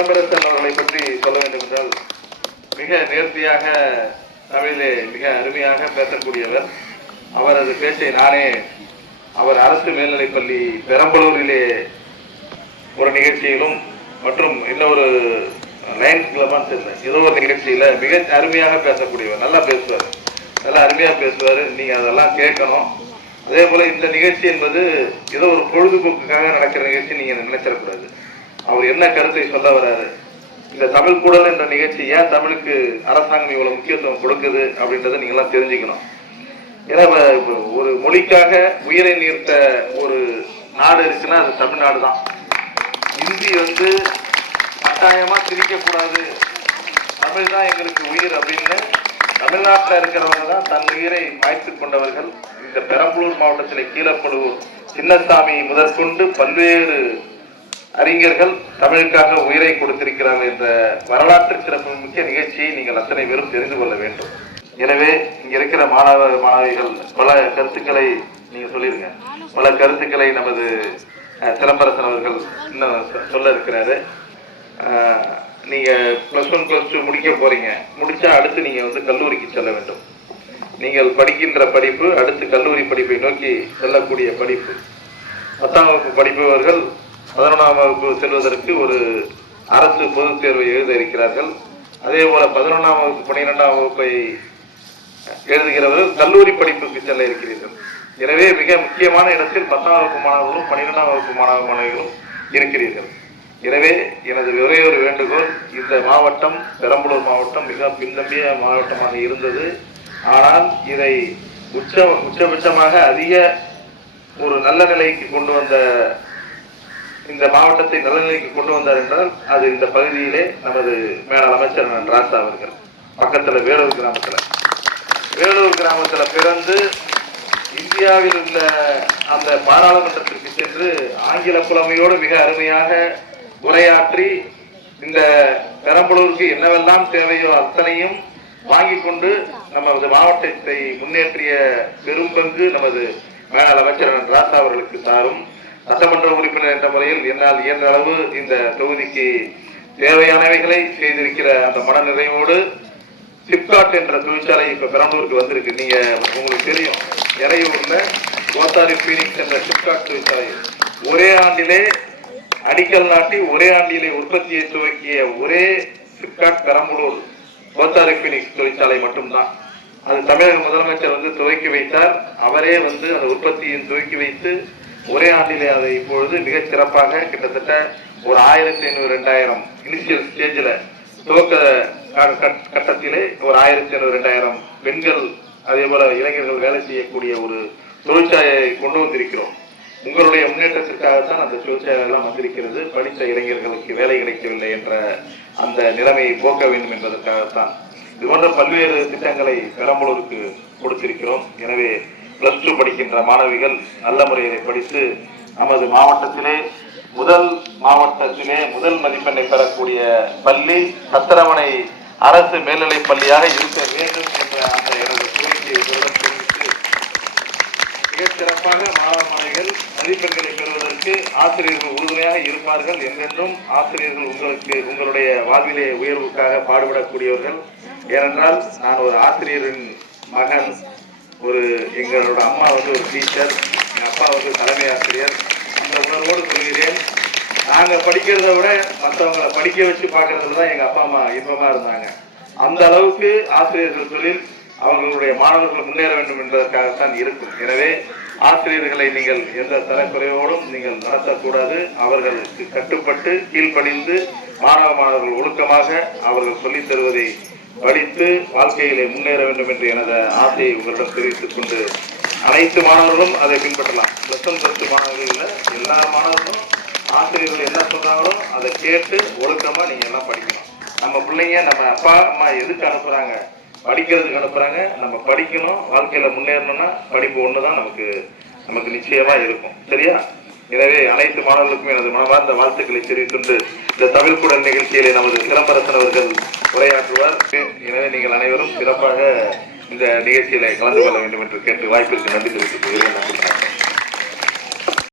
சிதம்பரசன் அவர்களை பற்றி சொல்ல வேண்டும் என்றால் மிக நேர்த்தியாக தமிழிலே மிக அருமையாக பேசக்கூடியவர். அவரது பேச்சை நானே அவர் அரசு மேல்நிலைப்பள்ளி பெரம்பலூரிலே ஒரு நிகழ்ச்சியிலும் மற்றும் இன்னொரு லயன்ஸ் கிளப்பான்னு தெரியல ஏதோ ஒரு நிகழ்ச்சியில மிக அருமையாக பேசக்கூடியவர். நல்லா பேசுவார், நல்லா அருமையா பேசுவார். நீங்க அதெல்லாம் கேட்கணும். அதே போல இந்த நிகழ்ச்சி என்பது ஏதோ ஒரு பொழுதுபோக்குக்காக நடக்கிற நிகழ்ச்சி நீங்க நினைச்சிடக்கூடாது. அவர் என்ன கருத்தை சொல்ல வராரு, இந்த தமிழ் கூடல் என்ற நிகழ்ச்சி ஏன் தமிழுக்கு அரசாங்கம் இவ்வளவு முக்கியத்துவம் கொடுக்குது அப்படின்றத நீங்க எல்லாம் தெரிஞ்சுக்கணும். ஏன்னா ஒரு மொழிக்காக உயிரை நீர்த்த ஒரு நாடு இருக்குன்னா அது தமிழ்நாடு தான். இந்தி கட்டாயமா திரிக்க கூடாது, தமிழ் தான் எங்களுக்கு உயிர் அப்படின்னு தமிழ்நாட்டில் இருக்கிறவங்க தான் தன் உயிரை மாய்த்து கொண்டவர்கள். இந்த பெரம்பலூர் மாவட்டத்தில் கீழப்படுவோர் சின்னசாமி முதற்கொண்டு பல்வேறு அறிஞர்கள் தமிழுக்காக உயிரை கொடுத்திருக்கிறார்கள் என்ற வரலாற்று சிறப்பு மிக்க நிகழ்ச்சியை நீங்கள் அத்தனை பேரும் தெரிந்து கொள்ள வேண்டும். எனவே இங்க இருக்கிற மாணவ மாணவிகள் பல கருத்துக்களை நீங்க சொல்லிருங்க. பல கருத்துக்களை நமது சிதம்பரசன் அவர்கள் இன்னும் சொல்ல இருக்கிறாரு. நீங்க +1 +2 முடிக்க போறீங்க. முடிச்சா அடுத்து நீங்க கல்லூரிக்கு செல்ல வேண்டும். நீங்கள் படிக்கின்ற படிப்பு அடுத்து கல்லூரி படிப்பை நோக்கி செல்லக்கூடிய படிப்பு. 10ஆம் வகுப்பு படிப்பவர்கள் 11ஆம் வகுப்பு செல்வதற்கு ஒரு அரசு பொதுத் தேர்வை எழுத இருக்கிறார்கள். அதே போல 11ஆம் வகுப்பு 12ஆம் வகுப்பை எழுதுகிறவர்கள் கல்லூரி படிப்புக்கு செல்ல இருக்கிறீர்கள். எனவே மிக முக்கியமான இடத்தில் 10ஆம் வகுப்பு மாணவர்களும் 12ஆம் வகுப்பு மாணவ மாணவிகளும் இருக்கிறீர்கள். எனவே எனது ஒரே ஒரு வேண்டுகோள், இந்த மாவட்டம் பெரம்பலூர் மாவட்டம் மிக பின்தங்கிய மாவட்டமாக இருந்தது. ஆனால் இதை உச்சபட்சமாக அதிக ஒரு நல்ல நிலைக்கு கொண்டு வந்த இந்த மாவட்டத்தை நல்ல நிலைக்கு கொண்டு வந்தார் என்றால் அது இந்த பகுதியிலே நமது மேலாள் அமைச்சர் ராசா அவர்கள். பக்கத்துல வேலூர் கிராமத்துல பிறந்து இந்தியாவில் உள்ள அந்த பாராளுமன்றத்திற்கு சென்று ஆங்கில புலமையோடு மிக அருமையாக உரையாற்றி இந்த பெரம்பலூருக்கு என்னவெல்லாம் தேவையோ அத்தனையும் வாங்கி கொண்டு நமது மாவட்டத்தை முன்னேற்றிய பெரும் பங்கு நமது மேலாள் அமைச்சர் ராசா அவர்களுக்கு சாரும். சட்டமன்ற உறுப்பினர் என்ற முறையில் என்னால் இயன்ற அளவு இந்த தொகுதிக்கு தேவையானவைகளை செய்திருக்கிற அந்த மன நிறைவோடு சிப்காட் என்ற தொழிற்சாலை இப்ப பெரம்பலூருக்கு வந்திருக்கு. நீங்க உங்களுக்கு தெரியும், எறையூர்ல கோத்தாரி பீனிக்ஸ் என்ற சிப்காட் தொழிற்சாலை ஒரே ஆண்டிலே அடிக்கல் நாட்டி ஒரே ஆண்டிலே உற்பத்தியை துவக்கிய ஒரே சிப்காட் பெரம்பலூர் கோத்தாரி பீனிக்ஸ் தொழிற்சாலை மட்டும்தான். அது தமிழக முதலமைச்சர் துவக்கி வைத்தார். அவரே அந்த உற்பத்தியை துவக்கி வைத்து ஒரே ஆண்டிலே அதை இப்பொழுது மிகச் சிறப்பாக கிட்டத்தட்ட ஒரு 1500-2000 இனிஷியல் ஸ்டேஜில் துவக்க கட்டத்திலே ஒரு 1500-2000 பெண்கள் அதே போல இளைஞர்கள் வேலை செய்யக்கூடிய ஒரு தொழிற்சாலையை கொண்டு வந்திருக்கிறோம். உங்களுடைய முன்னேற்றத்திற்காகத்தான் அந்த தொழிற்சாலை எல்லாம் வந்திருக்கிறது. படித்த இளைஞர்களுக்கு வேலை கிடைக்கவில்லை என்ற அந்த நிலைமையை போக்க வேண்டும் என்பதற்காகத்தான் இது போன்ற பல்வேறு திட்டங்களை பெரம்பலூருக்கு கொடுத்திருக்கிறோம். எனவே +2 படிக்கின்ற மாணவிகள் நல்ல முறையை படித்து நமது மாவட்டத்திலே முதல் மதிப்பெண்ணை பெறக்கூடிய பள்ளி சத்திரமனை அரசு மேல்நிலைப் பள்ளியாக இருக்க வேண்டும் என்ற அந்த எனது கோரிக்கையை தெரிவித்து மிக சிறப்பாக மாணவ மாணவிகள் மதிப்பெண்களை பெறுவதற்கு ஆசிரியர்கள் உறுதுணையாக இருப்பார்கள். என்றென்றும் ஆசிரியர்கள் உங்களுடைய வாழ்விலே உயர்வுக்காக பாடுபடக்கூடியவர்கள். ஏனென்றால் நான் ஒரு ஆசிரியரின் மகன். எங்களோட அம்மா ஒரு டீச்சர், எங்கள் அப்பா தலைமை ஆசிரியர். அந்த உணர்வோடு சொல்கிறேன், நாங்கள் படிக்கிறத விட மற்றவங்களை படிக்க வச்சு பார்க்கறதுல தான் எங்கள் அப்பா அம்மா இன்பமா இருந்தாங்க. அந்த அளவுக்கு ஆசிரியர்கள் தொழில் அவர்களுடைய மாணவர்கள் முன்னேற வேண்டும் என்பதற்காகத்தான் இருக்கும். எனவே ஆசிரியர்களை நீங்கள் எந்த தரக்குறையோடும் நீங்கள் நடத்தக்கூடாது. அவர்களுக்கு கட்டுப்பட்டு கீழ்ப்படிந்து மாணவர்கள் ஒழுக்கமாக அவர்கள் சொல்லித் தருவதை படித்து வாழ்க்கையிலே முன்னேற வேண்டும் என்று எனது ஆசையை உங்களிடம் தெரிவித்துக் கொண்டு அனைத்து மாணவர்களும் அதை பின்பற்றலாம். +1 மாணவர்கள் இல்லை, எல்லா மாணவர்களும் ஆசிரியர்கள் என்ன சொன்னாங்களோ அதை கேட்டு ஒழுக்கமா நீங்க எல்லாம் படிக்கணும். நம்ம பிள்ளைங்க நம்ம அப்பா அம்மா எதுக்கு அனுப்புறாங்க, படிக்கிறதுக்கு அனுப்புறாங்க. நம்ம படிக்கணும், வாழ்க்கையில முன்னேறணும்னா படிப்பு ஒண்ணுதான் நமக்கு நிச்சயமா இருக்கும். சரியா? எனவே அனைத்து மாணவர்களுக்கும் எனது மனமார்ந்த வாழ்த்துக்களை தெரிவித்துண்டு இந்த தமிழ் கூடல் நிகழ்ச்சியிலே நமது சிதம்பரசன் அவர்கள் உரையாற்றுவார். எனவே நீங்கள் அனைவரும் சிறப்பாக இந்த நிகழ்ச்சியில கலந்து கொள்ள வேண்டும் என்று கேட்டு வாய்ப்பிற்கு நன்றி தெரிவித்துக் கொள்கிறேன்.